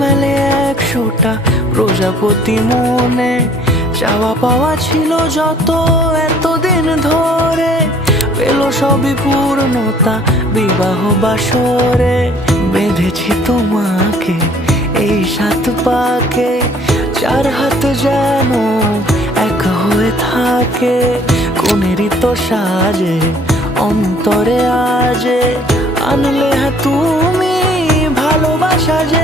মেলে 100টা প্রজাপতি মনে। চাওয়া পাওয়া ছিল যত এতদিন ধরে, পেল সবই পূর্ণতা বিবাহ বাসরে। বেঁধেছি তোমাকে এই 7 পাকে, 4 হাত যেন এক হয়ে থাকে। কোনেরই তো সাজে অন্তরে আজে, আনলে তুমি ভালোবাসা যে